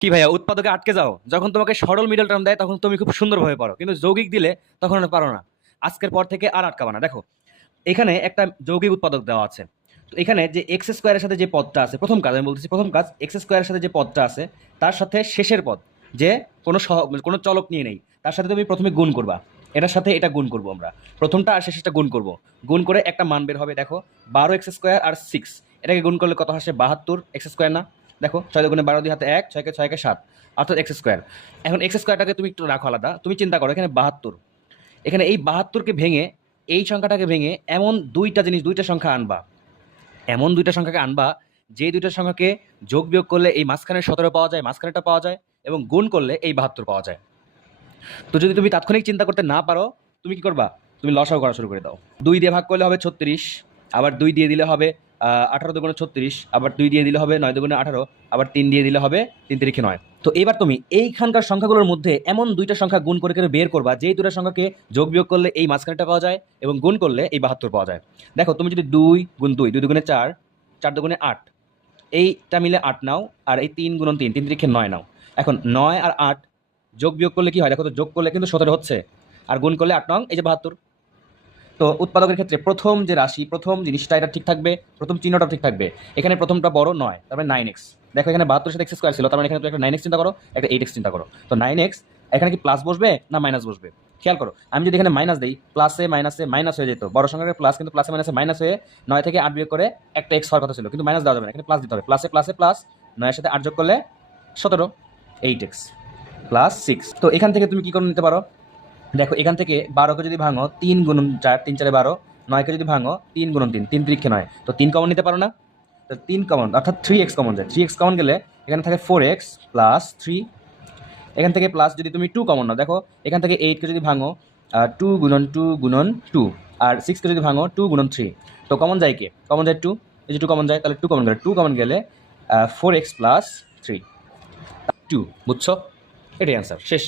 কি ভাইয়া, উৎপাদকে আটকে যাও? যখন তোমাকে সরল মিডল টার্ম দেয় তখন তুমি খুব সুন্দরভাবে পারো, কিন্তু যৌগিক দিলে তখন আর পারো না। আজকের পর থেকে আর আটকাবা না। দেখো, এখানে একটা যৌগিক উৎপাদক দেওয়া আছে। তো এখানে যে এক্স স্কোয়ারের সাথে যে পদটা আছে, প্রথম কাজ আমি বলতেছি, প্রথম কাজ এক্স স্কোয়ারের সাথে যে পদটা আছে তার সাথে শেষের পদ, যে কোনো চলক নিয়ে নেই, তার সাথে তুমি প্রথমে গুণ করবা। এটার সাথে এটা গুণ করবো আমরা, প্রথমটা আর শেষেরটা গুণ করব। গুণ করে একটা মান বের হবে। দেখো, 12x² আর 6, এটাকে গুণ করলে কত আসে? 72x²। না, দেখো, 6 × 12 2 হাতে 1, 6 × 6 = 7, অর্থাৎ x²। এখন x²টাকে তুমি একটু রাখো আলাদা, তুমি চিন্তা করো এখানে 72, এখানে এই 72কে ভেঙে, এই সংখ্যাটাকে ভেঙে এমন দুইটা সংখ্যা আনবা, এমন দুইটা সংখ্যাকে আনবা যে দুইটা সংখ্যাকে যোগ বিয়োগ করলে এই মাঝখানের 17 পাওয়া যায়, মাঝখানেরটা পাওয়া যায়, এবং গুণ করলে এই 72 পাওয়া যায়। তো যদি তুমি তাৎক্ষণিক চিন্তা করতে না পারো, তুমি কি করবা? তুমি লসাগু করা শুরু করে দাও। 2 দিয়ে ভাগ করলে হবে 36, আবার 2 দিয়ে দিলে হবে 18 দুগুণে 36, আবার 2 দিয়ে দিলে হবে 9 দুগুণে 18, আবার 3 দিয়ে দিলে হবে 3 তিরিখে 9। তো এবার তুমি এইখানকার সংখ্যাগুলোর মধ্যে এমন দুইটা সংখ্যা গুণ করে করে বের করবা যেই দুটো সংখ্যাকে যোগ বিয়োগ করলে এই মাঝখানেটা পাওয়া যায় এবং গুণ করলে এই 72 পাওয়া যায়। দেখো, তুমি যদি 2 গুণ 2, 2 দুগুণে 4, 4 দুগুণে 8, এইটা মিলে 8 নাও, আর এই 3 গুণন 3, 3 তিরিখে 9 নাও। এখন 9 আর 8 যোগ বিয়োগ করলে কি হয়? দেখো তো, যোগ করলে কিন্তু 17 হচ্ছে, আর গুণ করলে 8 নং, এই যে 72। তো উৎপাদকের ক্ষেত্রে প্রথম যে রাশি, প্রথম জিনিসটা, এটা ঠিক থাকবে, প্রথম চিহ্নটা ঠিক থাকবে। এখানে প্রথমটা বড় 9, তারপরে 9x। দেখো, এখানে 72 সাথে x² ছিল, তার মানে এখানে তো একটা 9x চিন্তা করো, একটা 8x চিন্তা করো। তো 9x, এখানে কি প্লাস বসবে না মাইনাস বসবে? খেয়াল করো, আমি যদি এখানে মাইনাস দিই, প্লাসে মাইনাসে মাইনাস হয়ে যেত, বড় সংখ্যার প্লাস, কিন্তু প্লাসে মাইনাসে মাইনাস হয়ে 9 থেকে 8 বিয়োগ করে একটা x হওয়ার কথা ছিল, কিন্তু মাইনাস দেওয়া যাবে না, এখানে প্লাস দিতে হবে। প্লাসে প্লাসে প্লাস, 9 এর সাথে 8 যোগ করলে 17, 8x প্লাস 6। তো এখান থেকে তুমি কি করে নিতে পারো? দেখো, এখান থেকে 12কে যদি ভাঙো, 3 গুণন 4, 3 4 12, 9কে যদি ভাঙো 3 গুণন 3, 3 তিরিখে 9, তো 3 কমন নিতে পারো না? তো 3 কমন, অর্থাৎ 3x কমন যায়। 3x কমন গেলে এখানে থাকে 4x প্লাস 3। এখান থেকে প্লাস যদি তুমি 2 কমন নাও, দেখো এখান থেকে 8কে যদি ভাঙো, 2 গুণন 2 গুণন 2, আর 6কে যদি ভাঙো 2 গুণন 3, তো কমন যায় কে? কমন যায় 2, এই যে 2 কমন যায়, তাহলে 2 কমন গেলে 4x প্লাস 3, 2। বুঝছো? এটাই অ্যান্সার, শেষ।